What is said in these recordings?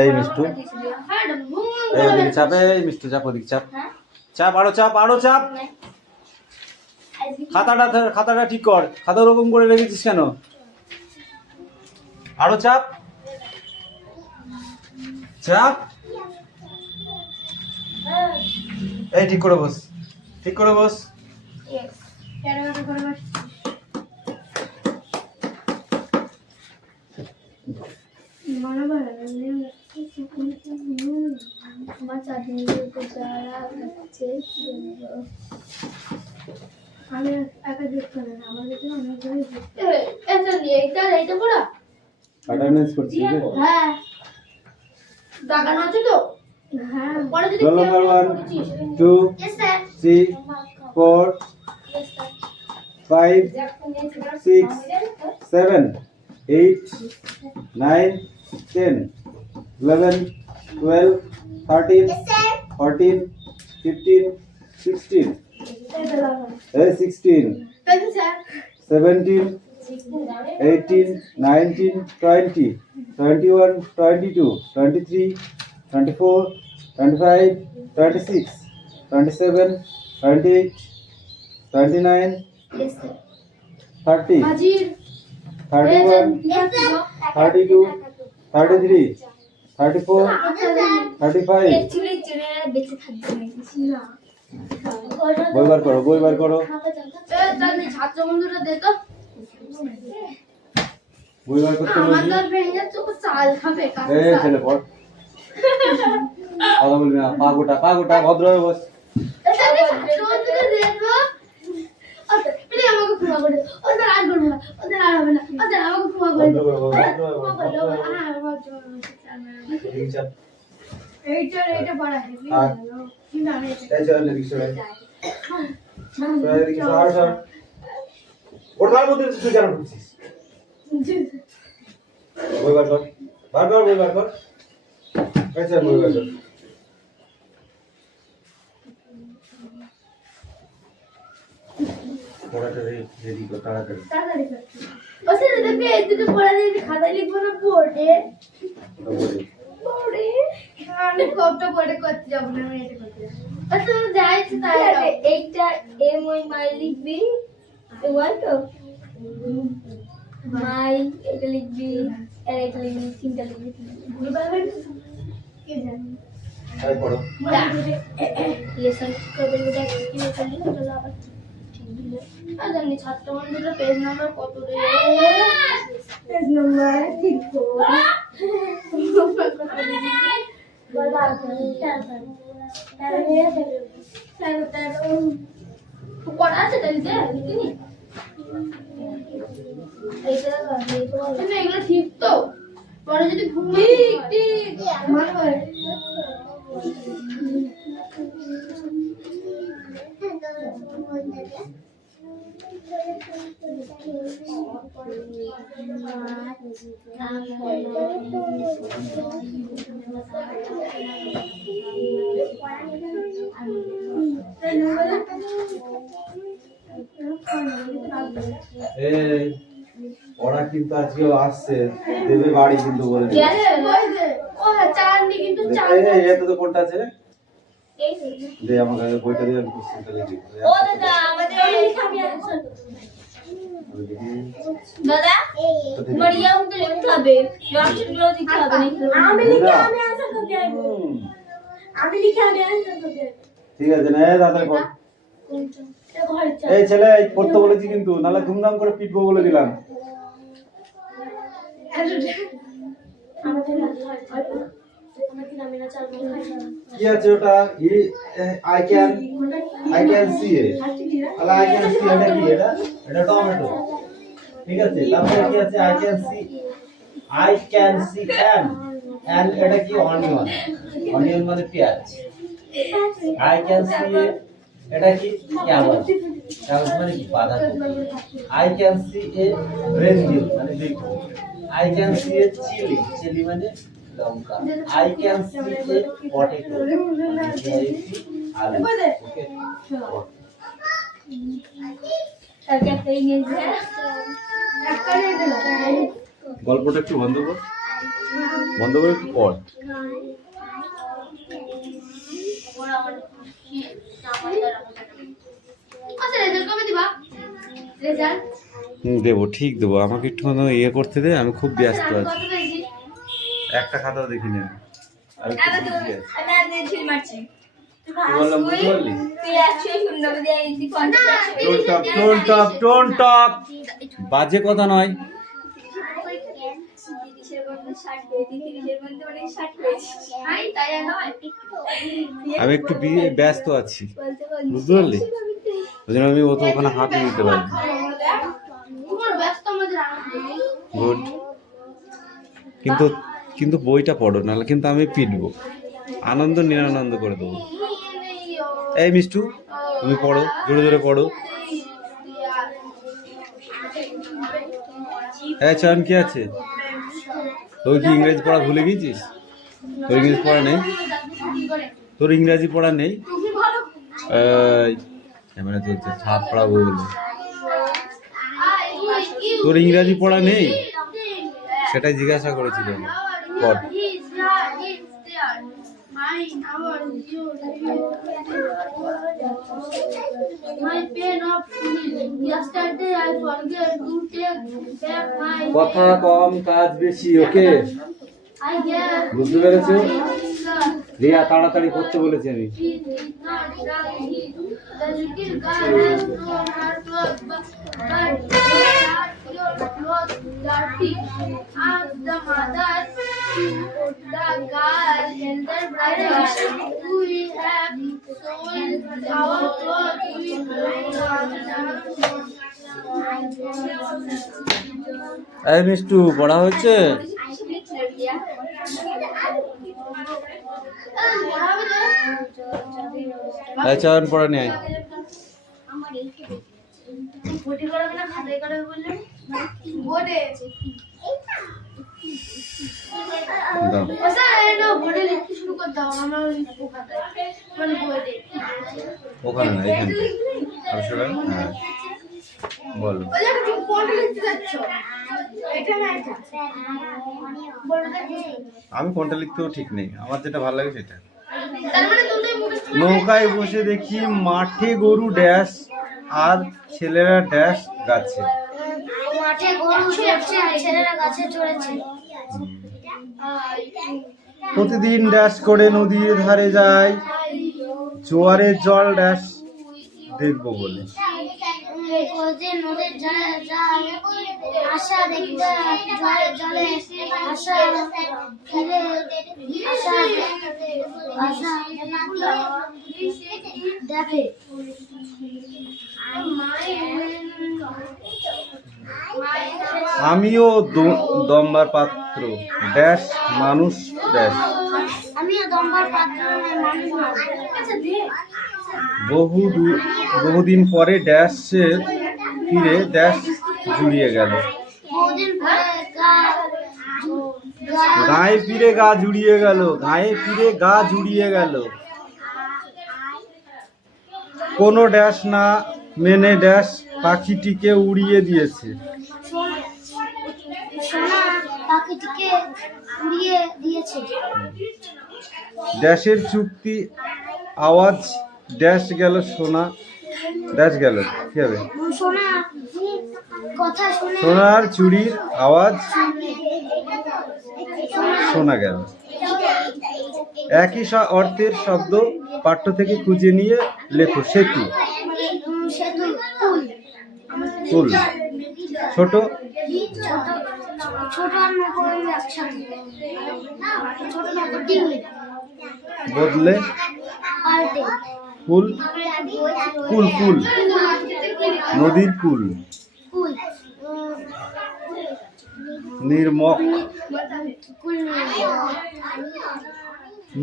এই মিষ্টু এই ওদিকে চাপ, এই মিষ্টু চাপ, ওদিকে চাপ, চাপ, আরো চাপ, আরো চাপ। খাতাটা ঠিক কর, খাতা ওরকম করে রেখেছিস কেন? আরো চাপ, চাপ। এই ঠিক করে বস, ঠিক করে বস। আমার চাটনির উপর যারা খাচ্ছে আমি একা দেখতে না, আমার কাছে অনেকগুলো এটা নিয়ে এইটা পড়া অ্যাটেন্ডেন্স করছিস? হ্যাঁ দাগানো আছে তো। হ্যাঁ পরে যদি রোল নাম্বার 1 2 3 4 5 6 7 8 9 10 11 12 13 14 15 16 16 17 18 19 20 21 22 23 24 25 26 27 28 29 30 31 32 33 34 35 বই বার করো, বই বার করো, ছাত্র বন্ধুরা দে তো বই বার করতে আমার বলছি। তো ভেঙে যাচ্ছে, ও চাল খাবে এই ছেলে পড়, কথা বলবি না, পা গোটা, পা গোটা, ভদ্রভাবে বস। ছাত্র বন্ধুরা দে তো এটা আমাকে ক্ষমা করে দাও, ওদের আর করবো না, ওদের আর হবে না, ওদের আমাকে ক্ষমা করে দাও, এই চাপ, এইটা পড়া আর কিন্তু আমি এই চল এদিকে সরে, সরে এদিকে সর, সর। ওর তার মধ্যে তুই কেন ঢুকছিস? বই বার কর, বার কর, বই বার কর, এই চল বই বার কর। পড়াটা রেডি কর তাড়াতাড়ি। তাড়াতাড়ি কর। ওসে দেখবে এই দুটো পড়া দিয়ে খাতায় লিখবো না বোর্ডে। বোর্ডে আমি কতটা পড়ে করতে যাব না, আমি এটা করতে যাব। আচ্ছা যাইছে তাই এইটা এম ওই মাই লিখবি ওয়াই তো মাই এটা লিখবি আর এটা লিখবি তিনটা লিখবি ভুলভাল হয় কি জানি তাই পড়ো। লেসন করবে দেখ কি লেসন লিখতে হবে আর জানি ছাত্র বন্ধুরা পেজ নাম্বার কত রে পেজ নাম্বার ঠিক তো বাবা পড়া আছে তাই যে লিখিনি এইটা তুমি এগুলো ঠিক তো পরে যদি ভুল ঠিক ঠিক মনে হয় এই ওরা কিন্তু আজকে আসছে, দেবে বাড়ি কিন্তু বলে দিল। ও হ্যাঁ চাঁদনি কিন্তু এই এত তো কোনটা আছে? দে আমাকে বইটা দিয়ে আমি কোশ্চেনটা লিখি। ও দাদা আমাদের লিখা আমি আনসার দাদা মরিয়া উঠে লিখতে হবে রামচন্দ্র গুলো দিতে হবে আমি লিখে আমি আনসার করতে আইব আমি লিখে আমি আনসার করতে আইব ঠিক আছে না দাদা পড়। এই ছেলে পড়তে বলেছি কিন্তু, নালে ধুমধাম করে পিটবো বলে দিলাম। কি আছে ওটা? আই ক্যান সি এ, আলা আই ক্যান সি এটা কি? এটা টমেটো, ঠিক আছে। তারপরে কি আছে? আই ক্যান সি অ্যান এটা কি? অনিয়ন, অনিয়ন মানে পেঁয়াজ। আই ক্যান সি এ এটা কি? ক্যাবেজ, ক্যাবেজ মানে কি? বাঁধাকপি। I can see a brinjal মানে বেগুন। I can see a chilli, chilli মানে লঙ্কা। I can see a potato, আলু। ওকে, তারকে এই নিয়ে যা একটা রেড গল্পটা একটু বন্ধ কর, বন্ধ করে একটু পড়। দেবো, ঠিক দেবো। আমাকে একটু ইয়ে করতে দে, আমি খুব ব্যস্ত আছি। একটা খাতাও দেখিনি আমি। আমি খুব busy আছি। কি বললাম বুঝতে পারলি? Don't talk. বাজে কথা নয়। আমি একটু ব্যস্ত আছি, বুঝতে পারলি? ওই জন্য আমি ওখানে হাত দিতে পারি। গুড। কিন্তু বইটা পড়ো, নাহলে কিন্তু আমি পিটবো। আনন্দ নিরানন্দ করে দেবো। এই মিষ্টু, তুমি পড়ো, জোরে জোরে পড়ো। হ্যাঁ চয়ন, কি আছে? তুই কি ইংরেজি পড়া ভুলে গেছিস? তোর ইংরেজি পড়া নেই? তোর ইংরেজি পড়া নেই? ক্যামেরা চলছে, ছাপ পড়াবো বলে। তোর ইংরাজি পড়া নেই? সেটাই জিজ্ঞাসা করেছিল। পড়। কথা কম, কাজ বেশি, ওকে? বুঝতে পেরেছো? রিয়া, তাড়াতাড়ি করতে বলেছি আমি। এই মিষ্টু, পড়া হচ্ছে? চয়ন পড়া নেই। ওখানে না, এখানে। হ্যাঁ বলো। আমি কোনটা লিখতেও ঠিক নেই, আমার যেটা ভালো লাগে সেটা। নৌকায় বসে দেখি মাঠে গরু ড্যাশ আর ছেলেরা ড্যাশ গাছে। মাঠে গরু চড়ছে আর ছেলেরা গাছে চড়েছে। প্রতিদিন ড্যাশ করে নদীর ধারে যায়, জোয়ারের জল ড্যাশ দেখবো বলে। প্রতিদিন নদীর ধারে যায়, আশা দেখতে জোয়ারের জলে আশা ফিরে আশা দেখে। আমিও দম্বার পাত্র ড্যাশ মানুষ ড্যাশ। আমিও দম্বার পাত্র মানুষ। বহুদিন পরে ড্যাশের ফিরে ড্যাশ জুড়িয়ে গেল। গায়ে ফিরে গা জুড়িয়ে গেল, গায়ে ফিরে গা জুড়িয়ে গেল। কোনো ড্যাশ না মেনে ড্যাশ পাখিটিকে উড়িয়ে দিয়েছে। পাখিটিকে উড়িয়ে দিয়েছে। ড্যাশের চুক্তি আওয়াজ ড্যাশ গেল সোনা ড্যাশ গেল। কি হবে? সোনার চুড়ির আওয়াজ শোনা গেল। একই অর্থের শব্দ পাঠ্য থেকে খুঁজে নিয়ে লেখো। সেতু, পুল, ছোট, বদলে, কুল, কুল, কুল, নদীর কুল, নির্মক।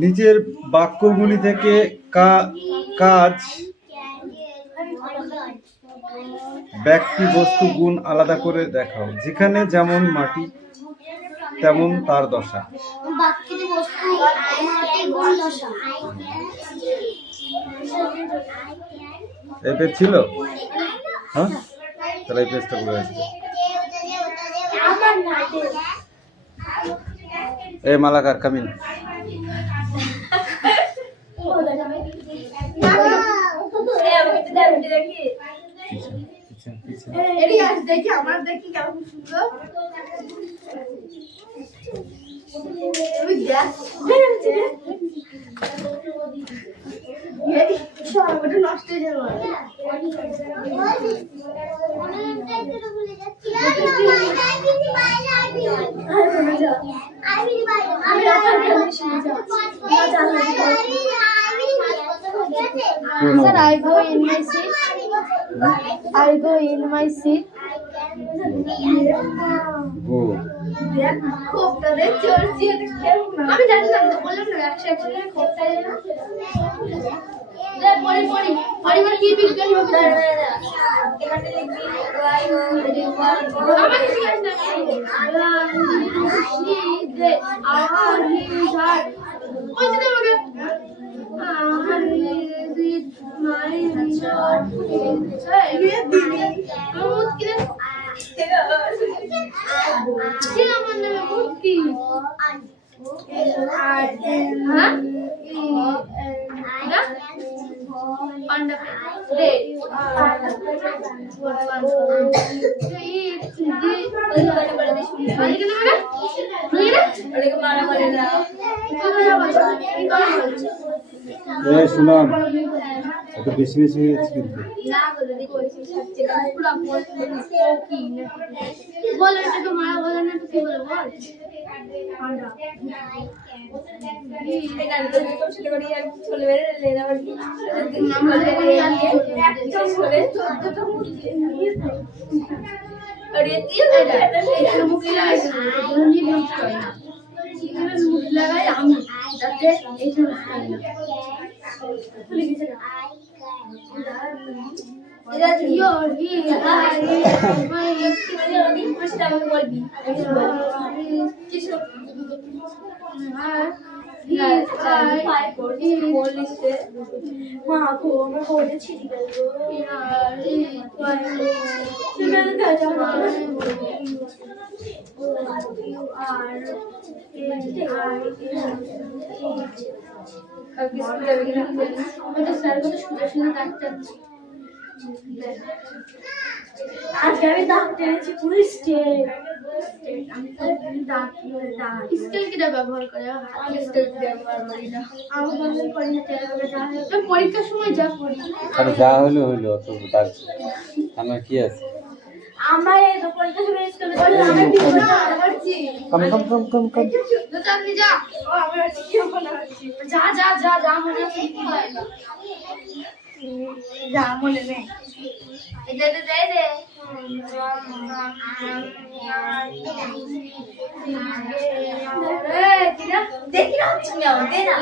নিচের বাক্যগুলি থেকে কাজ, ব্যক্তি, বস্তু, গুণ আলাদা করে দেখাও। যেখানে যেমন মাটি তেমন তার দশা। এই পেজ ছিল? হ্যাঁ, তাহলে এই পেজটা করে আসবে। এই মালাকার কামিন। দেখি আমার দেখি কেমন সুন্দর নষ্ট হয়ে যাবে। Sir, I go in my seat. I go in my seat. গো খোপটা দে চড়ছি আমি জানি না তো বললাম না একশো খোপটা দে না পড়ি পড়ি পরিবার কি বিজ্ঞানী হবে এখানে লিখবি আমাকে জিজ্ঞাসা না দে আর হি ঝাড় ওই যে আমাকে আর হি মাই ঝাড় ये दिली बहुत किरे ये আমার নামে বহুত কি হ্যাঁ পান্ডা রে শুনাম এত বেশি বেশি হয়ে যাচ্ছে কিন্তু না বলে দেখো সবচেয়ে পুরো কি না বলে এটা তো মারা বলে না তো কি বলে বল পান্ডা এই গান তো ছোট করে আর চলে বেরে লেনা বাড়ি আমাদের একটা চলে 14টা আর এই এটা মুখে লাগাই ধরনি নষ্ট হয় না মুখে লাগাই আমি যাতে এই নষ্ট হয় না ভুলে গেছে না এটা ইও হি মাই একটি প্রশ্ন আমি বলবি কিছু মা গো আমরা বলেছি আজকে আমি দাঁত টেনেছি পুরো স্টেট স্কেল কিটা ব্যবহার করে স্কেল ব্যবহার করি না আমার বন্ধু পরীক্ষার সময় যা করি আরে যা হলো হলো অত দাগ আমার কি আছে আমার এই তো পরীক্ষার সময় স্কেল করে আমি পিছনে আড়াচ্ছি কম তো আপনি যা ও আমি আছি কি মনে হচ্ছে যা যা যা যা মনে হচ্ছে কি যায় না যা মনে নেই এটা তো দে দে দেখি না হচ্ছে দে না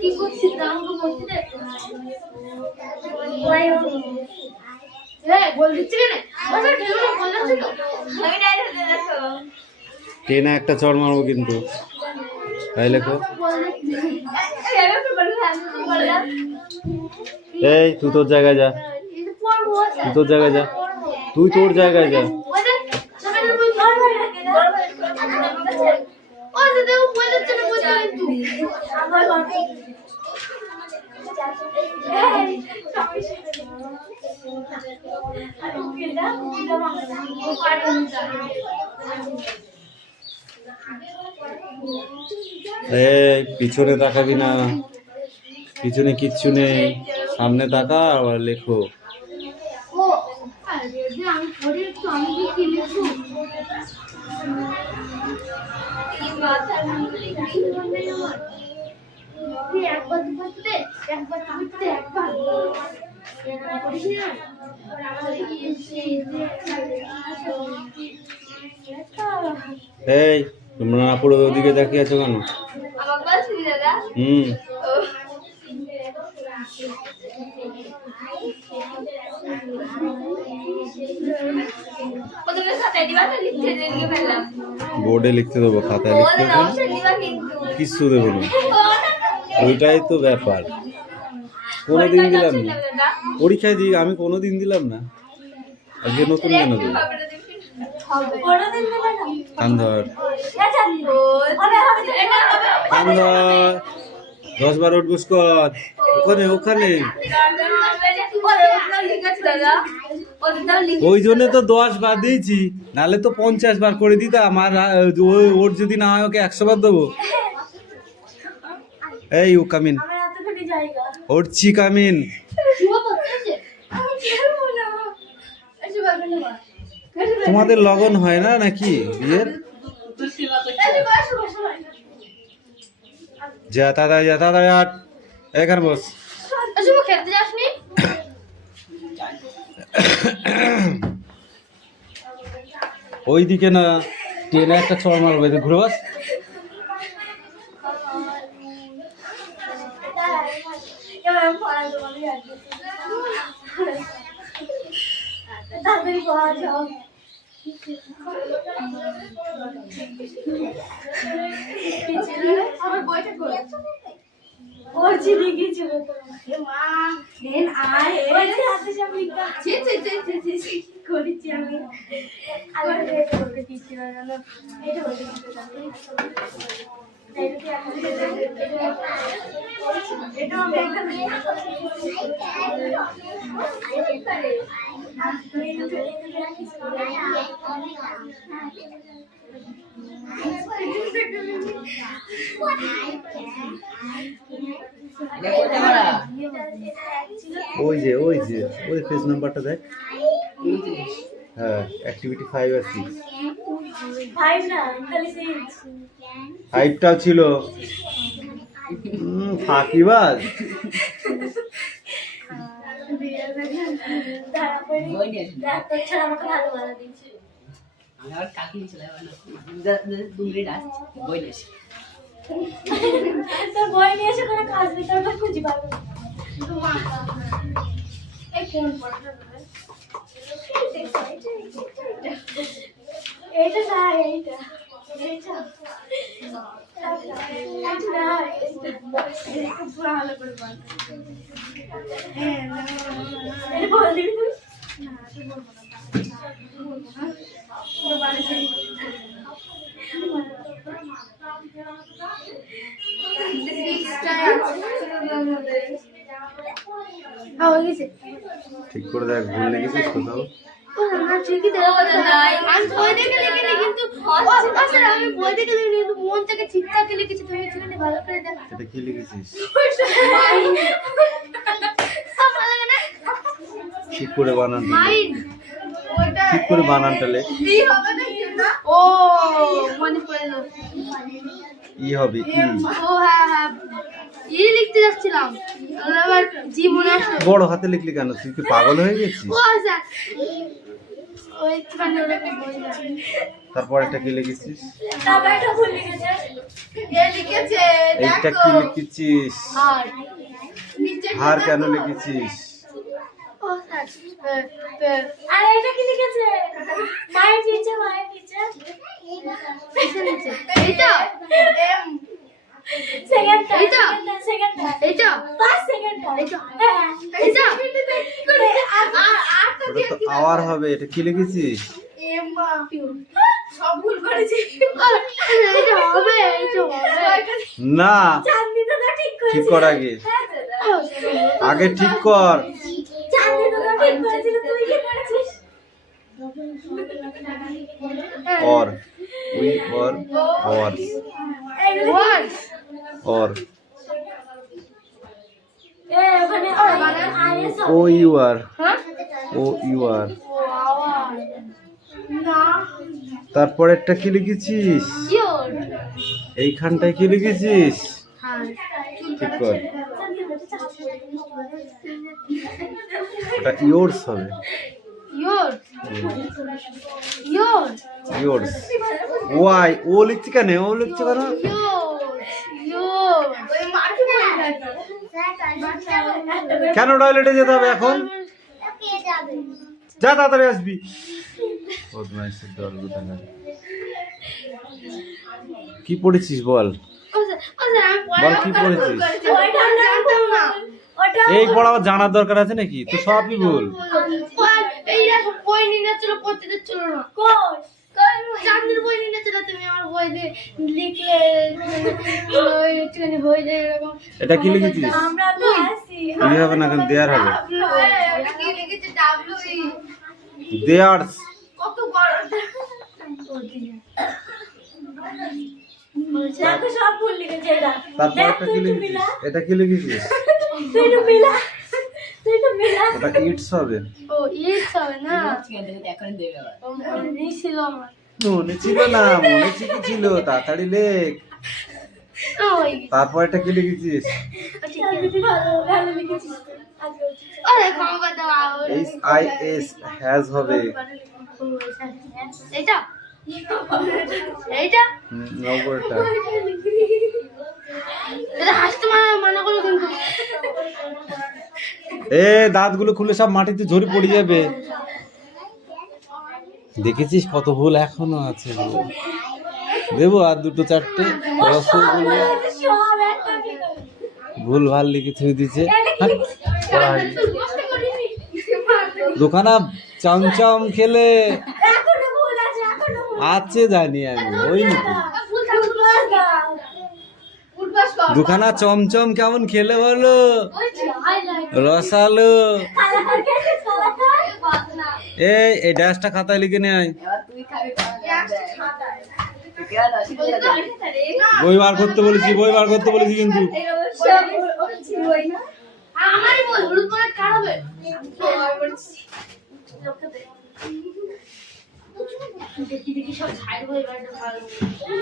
কি করছিস দাম বলছি দে বল দিচ্ছি কেন টেনা একটা চড় মারবো কিন্তু তাই লেখো এই তুই তোর জায়গায় যা তুই তোর জায়গায় যা তুই তোর জায়গায় যা পিছনে তাকাবি না, পিছনে কিচ্ছু নেই, সামনে তাকা আর লেখো। এই তোমরা না পড়ে ওদিকে তাকিয়ে আছো কেন? বোর্ডে লিখতে দেবো, খাতায় লিখতে দেবো, কিচ্ছু দেবো না। ওইটাই তো ব্যাপার। কোনোদিন দিলাম না পরীক্ষায় দিই, আমি কোনোদিন দিলাম না। আজকে নতুন কেন তুই কান্দর কান্দর 10 বার উঠবস কর ওখানে ওখানে ওই জন্য তো 10 বার দিয়েছি, নাহলে তো 50 বার করে দিতাম। আর ওর যদি না হয় ওকে 100 বার দেবো। এই ও কামিন উঠছি কামিন। তোমাদের লগন হয় না নাকি বিয়ের? যা তাড়াতাড়ি আট এখানে বস। খেলতে যাসনি? ওইদিকে না ট্রেনে একটা চড় মারবে, ঘুরে বাস। ওই যে ওই পেজ নাম্বারটা দেখ। হ্যাঁ অ্যাক্টিভিটি 5 আর 6 5টাও ছিল। ফাঁকিবাজ। বই নিয়ে এসে কোনো কাজ নেই, তারপর খুঁজি পাবো। এইটা না এইটা এইটা ভালো করে বল। এটা বল দিবি তুই? ঠিক করে দেখ, ভুল লিখেছিস কোথাও? এটা কি লিখেছিস? ঠিক করে বানানটা ঠিক করে বানানটা লেখ। ও মনে পড়লো, ই হবে ই। ও হ্যাঁ ই লিখতে যাচ্ছিলাম, আবার জি মনে আসলো। বড় হাতে লিখলি কেন? তুই কি পাগল হয়ে গেছিস? ও আচ্ছা ওই মানে ওটা কি বলছিস? তারপর এটা কি লিখেছিস? তারপর এটা ভুল লিখেছে, এ লিখেছে এইটা কি লিখেছিস? আর নিচে হার কেন লিখেছিস? ও আর এটা কি লিখেছে? মায়ের নিচে এইটা এম সেকেন্ডটা এইটা 5 সেকেন্ডটা এইটা ওটা তো আওয়ার হবে। এটা কি লিখেছিস? এম সব ভুল করেছি। এটা হবে না, চাঁদনিটা তো ঠিক করেছি। ঠিক কর আগে, আগে ঠিক কর। চাঁদনিটা তো ঠিক করেছিস, তুই কি করেছিস? और we or ours or o you are o you are তারপরেরটা কি লিখেছিস? এইখানটায় কি লিখেছিস? ঠিক কর, ওটা yours হবে। yours why ও লিখছি কেন? ও লিখছি কেন? কেন টয়লেটে যেতে হবে এখন? যা তাড়াতাড়ি আসবি। বদমাইশের দল কোথাকার। কি পড়েছিস বল, বল কি পড়েছিস? এই পড়া জানার দরকার আছে নাকি? তো সবই ভুল। এইরা সব বই নিয়ে যাচ্ছিল, পড়তে দিচ্ছিল না। চাঁদের বই নিয়ে যাচ্ছিল, তুমি আমার বই দিয়ে লিখলে একটুখানি হয়ে যায় এরকম। এটা কি লিখেছিস? আমরা তো আসি কি হবে না, কিন্তু দেয়ার হবে। এটা কি লিখেছে? ডাব্লিউ দেয়ার্স। কত বড় দেখো, সব ভুল লিখেছে এটা। তারপর একটা কি লিখেছিস? এটা কি লিখেছিস? তুই তো মিলা, তুই তো মিলা। ওটা ইটস হবে। ও ইটস হবে না, এখন দেবে আবার। ও মনে ছিল আমার, মনে ছিল না, মনে ছিল, তাড়াতাড়ি লেখ। ওই তারপর এটা কি লিখেছিস? ভালো ভালো লিখেছিস। আরে ক্ষমা দাও। এইচ আই এস হ্যাজ হবে। এইটা এইটা নম্বরটা এটা হাসতে মানা করো কিন্তু। এ দাঁতগুলো খুলে সব মাটিতে ঝরে পড়ে যাবে। দেখেছিস কত ভুল এখনো আছে? দেবো আর দুটো চারটে রসগোল্লা ভুল ভাল লিখে থুয়ে দিচ্ছে। দোকানা চমচম খেলে আছে জানি আমি, ওই নাকি দুখানা চমচম কেমন খেলে বলো, রসালো। এই ড্যাশটা খাতায় লিখে নে আয়। বই বার করতে বলেছি, বই বার করতে বলেছি কিন্তু।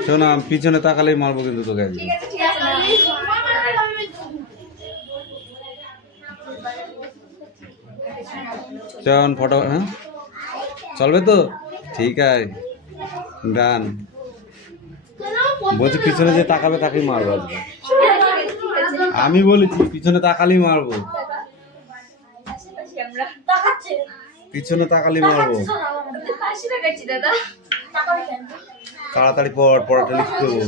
শোনা, পিছনে তাকালেই মারবো কিন্তু তোকে। চল ফটো, হ্যাঁ চলবে তো, ঠিক আছে ডান। বলছি পিছনে যে তাকাবে তাকেই মারবো আজকে। আমি বলেছি পিছনে তাকালেই মারবো, পিছনে তাকালেই মারবো। তাড়াতাড়ি পড়, পড়াটা লিখতে হবো,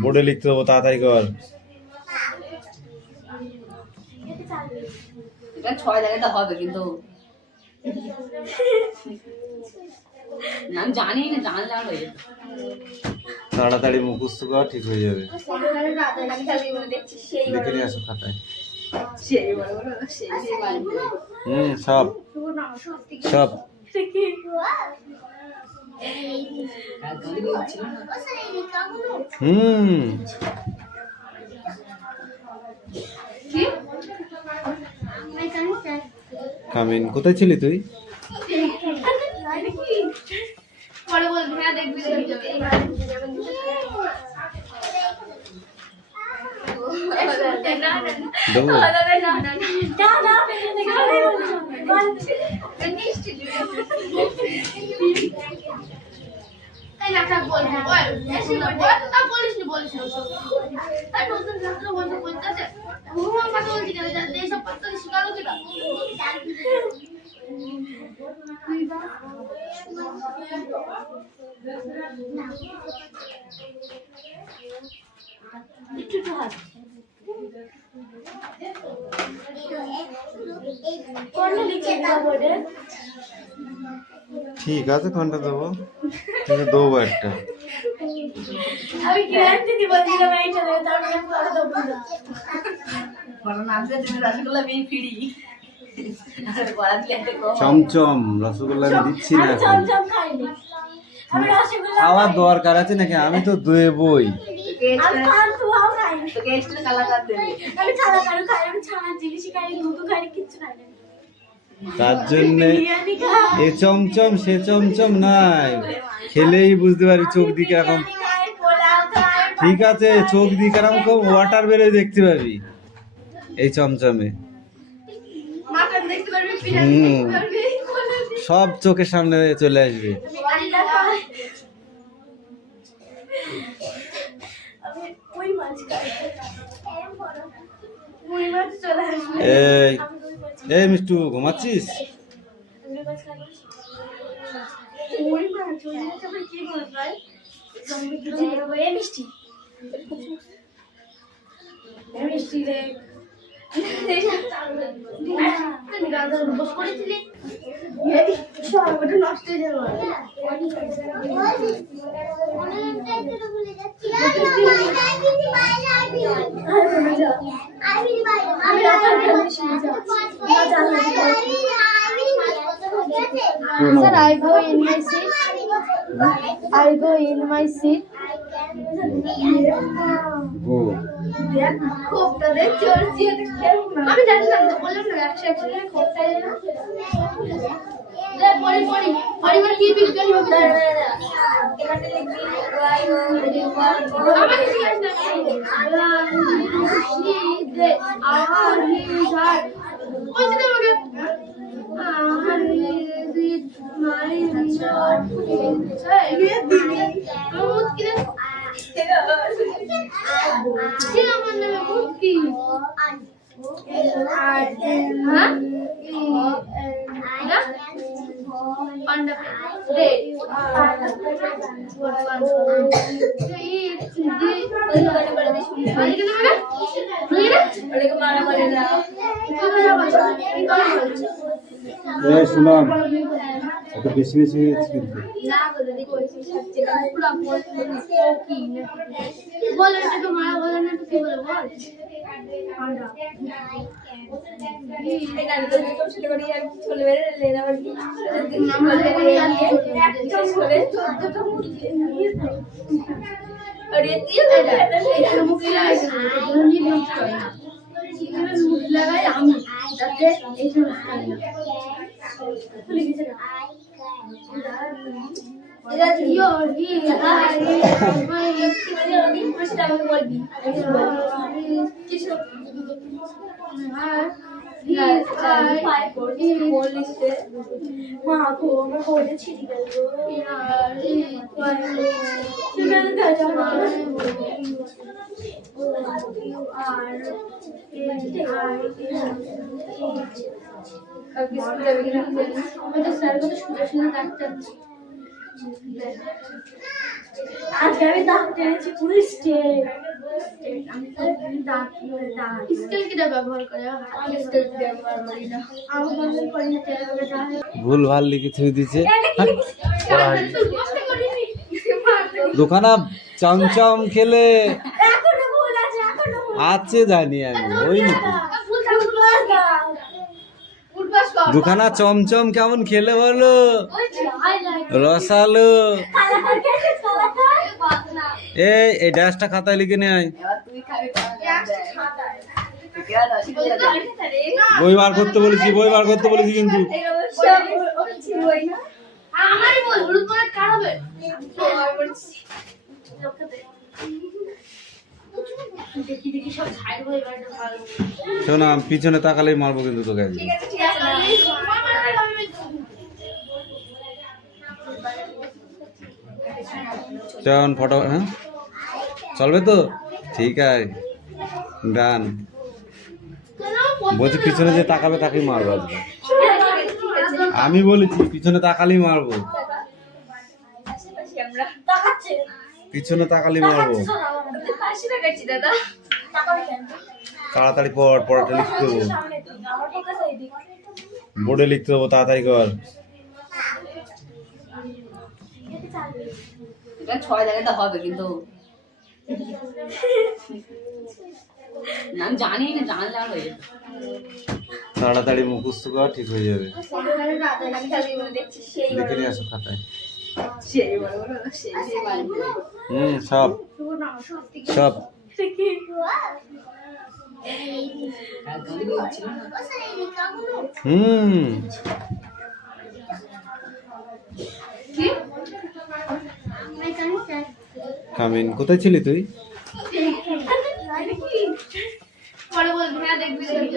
বোর্ডে লিখতে হবো, তাড়াতাড়ি কর। 6 জায়গাটা হবে কিন্তু আমি জানি না, জানলে আর হয়ে যেত। তাড়াতাড়ি মুখস্থ কর, ঠিক হয়ে যাবে। দেখে নিয়ে আসো খাতায়। সব সব কামিন। কোথায় ছিলি তুই? দেবো ঠিক আছে, কোনটা দেবো? কিন্তু দেবো একটা। আমি গ্যারান্টি দিব দিলাম এইটা দেব, তারপরে পরে দেব না। বলো না যে তুমি রসগোল্লা মেয়ে ফ্রি আর বলা দিলে একটা কম। চমচম রসগোল্লা আমি দিচ্ছি না, আমি এখন চমচম খাইনি, আমি রসগোল্লা খাওয়ার দরকার আছে নাকি? আমি তো দেবই। আমি পান্তুয়াও খাইনি, তোকে এক্সট্রা কালার দেবে। আমি ছানা কারো খাই, আমি ছানা জিনিসই খাইনি, দুধ খাইনি, কিচ্ছু খাইনি। তার জন্য বিরিয়ানি খাই, এ চমচম সে চমচম নাই, খেলেই বুঝতে পারি চোখ দিকে এখন। খাই, পোলাও খাই। ঠিক আছে, চোখ দিকে এরকম ওয়াটার বেরোয় দেখতে পাবি এই চমচমে। মাটন দেখতে পারবি, বিরিয়ানি দেখতে পারবি, সব চোখের সামনে চলে আসবে। আমি আন্ডা খাই, আমি কই মাছ খাই, কই মাছ চলে আসবে। এই এই মিষ্টু, ঘুমাচ্ছিস? কই মাছ খাই, কই মাছ, ওই মাছ আবার কি মাছ ভাই? জম্বি কি যে মিষ্টি, মিষ্টি রে। বস করেছিলি সবাই নষ্ট হয়ে যাবে Sir, I go in my seat. I go in my seat. গো খোপটা দেখ চলছি আমি জানি না তো বললাম না একসাথে খোপটা না পড়ি পড়ি পরিবার কি বিজ্ঞানী হবে এখানে লিখবি আমাকে জিজ্ঞাসা না দে আর হি ঘাট বলতে দে আমাকে আর হি মাই রিচার্ড ये दिली बहुत किरे क्या मतलब है बहुत की हाँ पंडा दे শুনলাম এত বেশি বেশি হয়েছে কিন্তু না করে দেখো এসে সবচেয়ে পুরো কি না বলে এটা তো মারা বলে না তো কি বলে বল পান্ডা এটা তো ছোট ছোট করে আর চলে বেরে লেনা বাড়ি আমাদের চলে 14টা মুরগি আর এটা মুরগি লাগাইছে ধনী নষ্ট হয় না মুরগি লাগাই আমি যাতে এই সমস্যা হয় না খুলে গেছে না এটা ইও হি মাই ফার্স্ট আমি বলবি কিছু আর হি আই বলিছে মা গো আমরা বলেছি গেল আর এই শুনে দাদা মা আর স্যার কত সুন্দর সুন্দর ডাক্তার আজকে আমি দাঁত টেনেছি পুরো স্টেট স্কেল কিটা ব্যবহার করে স্কেল ব্যবহার করি না আমার বন্ধু করি না ভুল ভাল লিখে থুই দিছে দোকানা চমচম খেলে আছে জানি আমি ওই নাকি দুখানা চমচম কেমন খেলে বলো রসালো এই ড্যাশটা খাতায় লিখে নে বই বার করতে বলেছি কিন্তু শোনা পিছনে তাকালেই মারবো কিন্তু তোকে চল ফটো হ্যাঁ চলবে তো ঠিক আছে ডান বলছি পিছনে যে তাকাবে তাকেই মারবো আজকে আমি বলেছি পিছনে তাকালেই মারবো পিছনে তাকালেই মারবো তাড়াতাড়ি পড়াটা লিখতে হবো বোর্ডে লিখতে হবো তাড়াতাড়ি কর 6 জায়গাটা হবে কিন্তু আমি জানি না জানলে আর হয়ে যাবে তাড়াতাড়ি মুখস্থ কর ঠিক হয়ে যাবে লিখে নিয়ে আসো খাতায় সব সব কামিন কোথায় ছিলি তুই পরে বলবি হ্যাঁ দেখবি বলিস